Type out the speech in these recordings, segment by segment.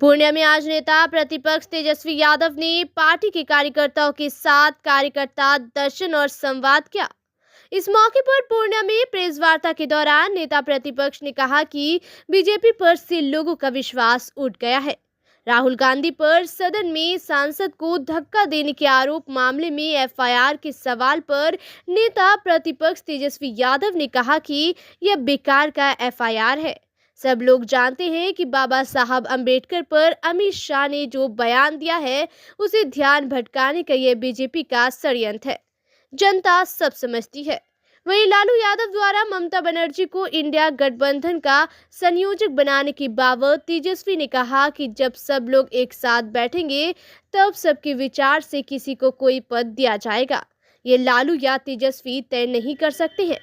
पूर्णिया में आज नेता प्रतिपक्ष तेजस्वी यादव ने पार्टी के कार्यकर्ताओं के साथ कार्यकर्ता दर्शन और संवाद किया। इस मौके पर पूर्णिया में प्रेस वार्ता के दौरान नेता प्रतिपक्ष ने कहा कि बीजेपी पर से लोगों का विश्वास उठ गया है। राहुल गांधी पर सदन में सांसद को धक्का देने के आरोप मामले में एफआईआर के सवाल पर नेता प्रतिपक्ष तेजस्वी यादव ने कहा कि यह बेकार का एफआईआर है। सब लोग जानते हैं कि बाबा साहब अंबेडकर पर अमित शाह ने जो बयान दिया है उसे ध्यान भटकाने का यह बीजेपी का षड्यंत्र है। जनता सब समझती है। वहीं लालू यादव द्वारा ममता बनर्जी को इंडिया गठबंधन का संयोजक बनाने की बाबत तेजस्वी ने कहा कि जब सब लोग एक साथ बैठेंगे तब सबके विचार से किसी को कोई पद दिया जाएगा। ये लालू या तेजस्वी तय नहीं कर सकते हैं।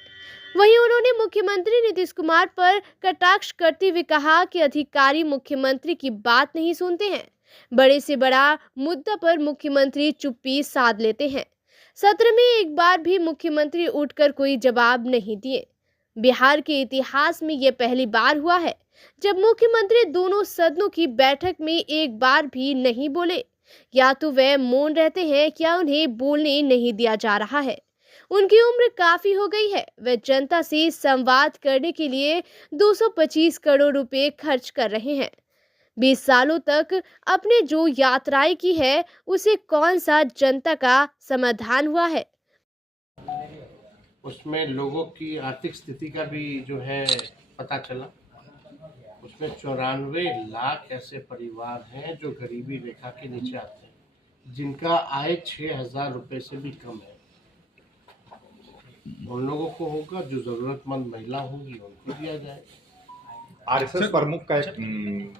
वहीं उन्होंने मुख्यमंत्री नीतीश कुमार पर कटाक्ष करते हुए कहा कि अधिकारी मुख्यमंत्री की बात नहीं सुनते हैं। बड़े से बड़ा मुद्दा पर मुख्यमंत्री चुप्पी साध लेते हैं। सत्र में एक बार भी मुख्यमंत्री उठकर कोई जवाब नहीं दिए। बिहार के इतिहास में यह पहली बार हुआ है जब मुख्यमंत्री दोनों सदनों की बैठक में एक बार भी नहीं बोले। या तो वह मौन रहते हैं या उन्हें बोलने नहीं दिया जा रहा है। उनकी उम्र काफी हो गई है। वे जनता से संवाद करने के लिए 225 करोड़ रुपए खर्च कर रहे हैं। 20 सालों तक अपने जो यात्राएं की है उसे कौन सा जनता का समाधान हुआ है। उसमें लोगों की आर्थिक स्थिति का भी जो है पता चला। उसमें 94 लाख ऐसे परिवार हैं जो गरीबी रेखा के नीचे आते हैं, जिनका आय 6,000 रुपये से भी कम है। उन लोगों को होगा, जो जरूरतमंद महिला होंगी उनको दिया जाए। आरएसएस प्रमुख का एक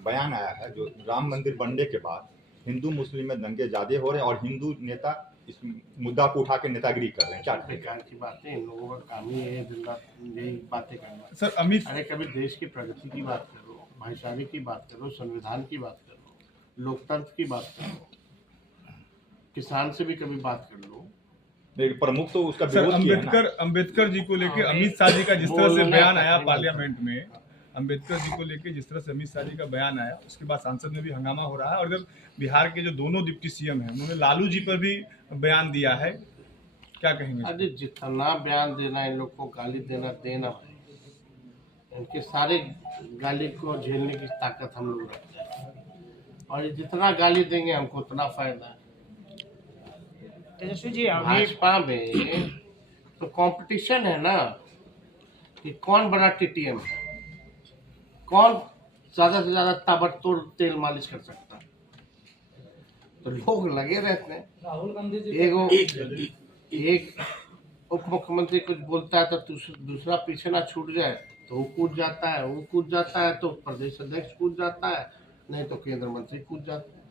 बयान आया है जो राम मंदिर बनने के बाद हिंदू मुस्लिम में दंगे ज्यादा हो रहे हैं और हिंदू नेता इस मुद्दा को उठा के नेतागिरी कर रहे हैं। क्या बेकार की बातें, इन लोगों का काम ही है दिन रात यही बातें करना। सर अमित, अरे कभी देश की प्रगति की बात करो, भाईचारे की बात करो, संविधान की बात करो, लोकतंत्र की बात करो, किसान से भी कभी बात कर लो। प्रमुख तो उसका सर विरोध किया है ना। अंबेडकर जी को लेके अमित शाह जी का जिस तरह से बयान आया पार्लियामेंट में, अंबेडकर जी को लेके जिस तरह से अमित शाह जी का बयान आया उसके बाद संसद में भी हंगामा हो रहा है। और इधर बिहार के जो दोनों डिप्टी सीएम हैं उन्होंने लालू जी पर भी बयान दिया है, क्या कहेंगे? अरे जितना बयान देना, इन लोग को गाली देना भाई, इनके सारे गाली को झेलने की ताकत हम लोग रखते हैं और जितना गाली देंगे हमको उतना फायदा है। तेजस्वी जी, भाजपा में तो कंपटीशन है ना कि कौन बड़ा टीटीएम है, कौन ज्यादा से ज्यादा ताबड़तोड़ तेल मालिश कर सकता है। तो लोग लगे रहते हैं। राहुल गांधी जी एक उप मुख्यमंत्री कुछ बोलता है तो दूसरा पीछे ना छूट जाए तो वो कूद जाता है, वो कूद जाता है तो प्रदेश अध्यक्ष कूद जाता है, नहीं तो केंद्र मंत्री कूद जाता है।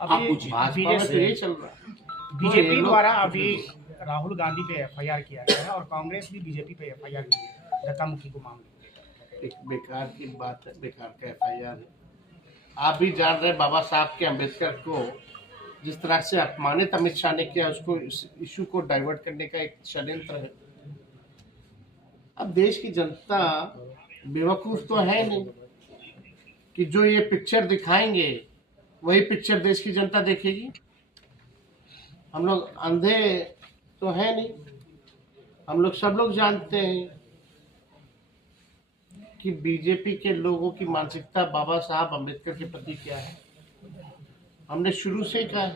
अभी भाजपा में तो यही चल रहा है। बीजेपी द्वारा अभी राहुल गांधी पे एफआईआर किया गया है और कांग्रेस भी बीजेपी पे एफआईआर की है धक्का मुक्की को मामले। एक बेकार की बात है, बेकार का एफआईआर है। आप भी जान रहे बाबा साहब के अम्बेडकर को जिस तरह से अपमानित अमित शाह ने किया, उसको इस इशू को डाइवर्ट करने का एक षड्यंत्र है। अब देश की जनता बेवकूफ तो है नहीं कि जो ये पिक्चर दिखाएंगे वही पिक्चर देश की जनता देखेगी। हम लोग अंधे तो है नहीं, हम लोग सब लोग जानते हैं कि बीजेपी के लोगों की मानसिकता बाबा साहब अम्बेडकर के प्रति क्या है। हमने शुरू से कहा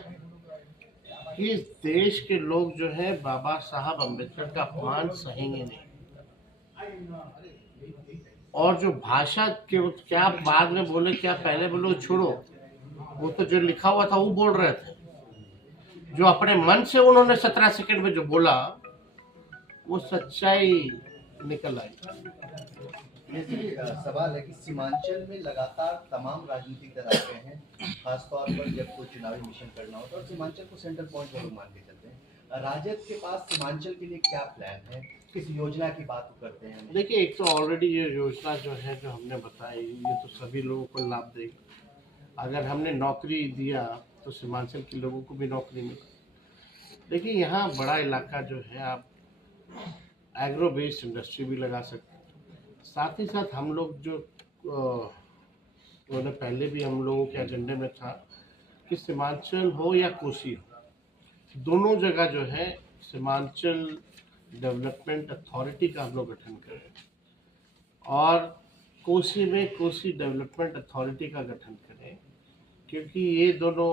कि इस देश के लोग जो है बाबा साहब अम्बेडकर का अपमान सहेंगे नहीं। और जो भाषा के क्या बाद में बोले क्या पहले बोले छोड़ो, वो तो जो लिखा हुआ था वो बोल रहे थे। जो अपने मन से उन्होंने 17 सेकंड में जो बोला वो सच्चाई निकल आई। सवाल है कि सीमांचल में लगातार तमाम राजनीतिक दल आते हैं, खासतौर पर जब कोई चुनावी मिशन करना होता है और सीमांचल को सेंटर पॉइंट जरूर मान के चलते हैं। राजद के पास सीमांचल के लिए क्या प्लान है, किस योजना की बात करते हैं? देखिए, एक तो ऑलरेडी ये योजना जो है जो हमने बताई ये तो सभी लोगों को लाभ देगी। अगर हमने नौकरी दिया तो सीमांचल के लोगों को भी नौकरी मिली। देखिए, यहाँ बड़ा इलाका जो है आप एग्रो बेस्ड इंडस्ट्री भी लगा सकते हैं। साथ ही साथ हम लोग जो उन्होंने पहले भी हम लोगों के एजेंडे में था कि सीमांचल हो या कोसी हो, दोनों जगह जो है सीमांचल डेवलपमेंट अथॉरिटी का हम लोग गठन करें और कोसी में कोसी डेवलपमेंट अथॉरिटी का गठन करें, क्योंकि ये दोनों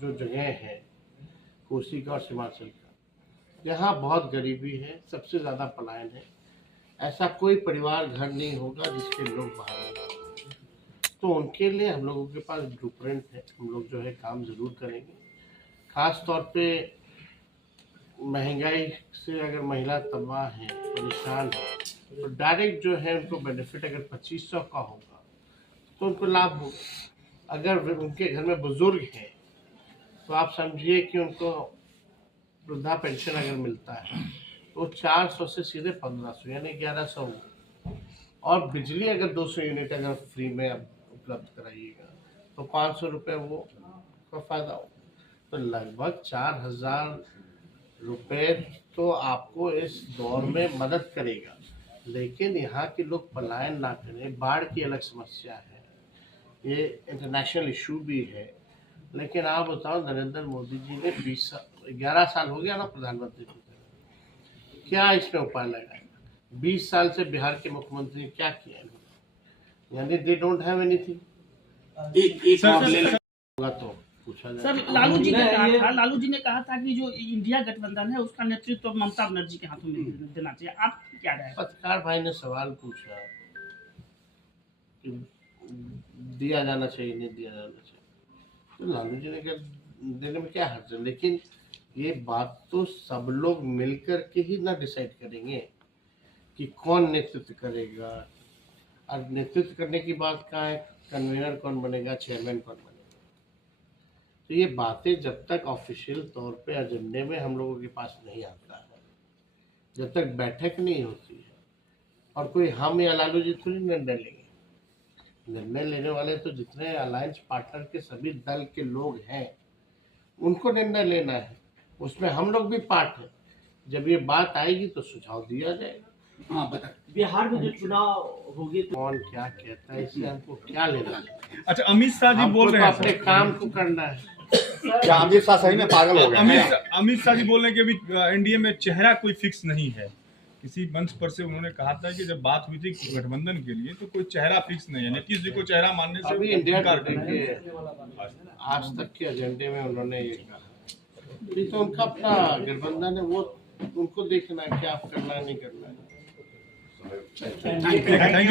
जो जगह हैं कोसी का और सीमांचल का, यहाँ बहुत गरीबी है, सबसे ज़्यादा पलायन है। ऐसा कोई परिवार घर नहीं होगा जिसके लोग बाहर नहीं होंगे। तो उनके लिए हम लोगों के पास ब्लूप्रिंट है, हम लोग जो है काम ज़रूर करेंगे। ख़ास तौर पे महंगाई से अगर महिला तबाह है, परेशान है, तो डायरेक्ट जो है उनको बेनिफिट अगर 2500 का होगा तो उनको लाभ होगा। अगर उनके घर में बुजुर्ग हैं तो आप समझिए कि उनको वृद्धा पेंशन अगर मिलता है तो 400 से सीधे 1500 यानी 1100 होगा। और बिजली अगर 200 यूनिट अगर फ्री में उपलब्ध कराइएगा तो 500 रुपये वो का फ़ायदा होगा। तो लगभग 4000 रुपये तो आपको इस दौर में मदद करेगा। लेकिन यहाँ के लोग पलायन ना करें, बाढ़ की अलग समस्या है, ये इंटरनेशनल इशू भी है। लेकिन आप बताओ, नरेंद्र मोदी जी ने 11 साल हो गया ना प्रधानमंत्री की तरह, क्या इसमें उपाय लगाएगा? 20 साल से बिहार के मुख्यमंत्री ने क्या किया इन्होंने? यानी दे डोंट हैव एनीथिंग। एक मामले होगा तो पूछा जाए। सर, लालू जी ने कहा था कि जो इंडिया गठबंधन है उसका नेतृत्व तो ममता बनर्जी के हाथों में देना चाहिए। आप क्या राय? पत्रकार भाई ने सवाल पूछा कि दिया जाना चाहिए, नहीं दिया जाना चाहिए, तो लालू जी ने क्या देने में क्या हर्ज है। लेकिन ये बात तो सब लोग मिलकर के ही ना डिसाइड करेंगे कि कौन नेतृत्व करेगा। और नेतृत्व करने की बात कहाँ है, कन्वीनर कौन बनेगा, चेयरमैन कौन बनेगा। तो ये बातें जब तक ऑफिशियल तौर पे एजेंडे में हम लोगों के पास नहीं आता है, जब तक बैठक नहीं होती है, और कोई हम या लालू जी थोड़ी निर्णय लेंगे। निर्णय लेने वाले तो जितने अलायंस पार्टनर के सभी दल के लोग हैं उनको निर्णय लेना है, उसमें हम लोग भी पार्ट हैं। जब ये बात आएगी तो सुझाव दिया जाएगा। हाँ, बता। बिहार में जो चुनाव होगी तो कौन क्या कहता है इससे हमको क्या लेना है? अच्छा, अमित शाह जी हमको बोल तो रहे हैं अपने काम को करना है। क्या अमित शाह सही में पागल हो गए हैं? अमित शाह जी बोल रहे हैं कि अभी एनडीए में चेहरा कोई फिक्स नहीं है। किसी मंच पर से उन्होंने कहा था कि जब बात हुई थी गठबंधन के लिए तो कोई चेहरा फिक्स नहीं है, नीतीश जी को चेहरा मानने से अभी इंडिया इनकार टुडे कर रहे हैं। के आज तक के एजेंडे में उन्होंने ये कहा। ये तो उनका अपना गठबंधन है, वो उनको देखना है क्या करना है नहीं करना है। Thank you.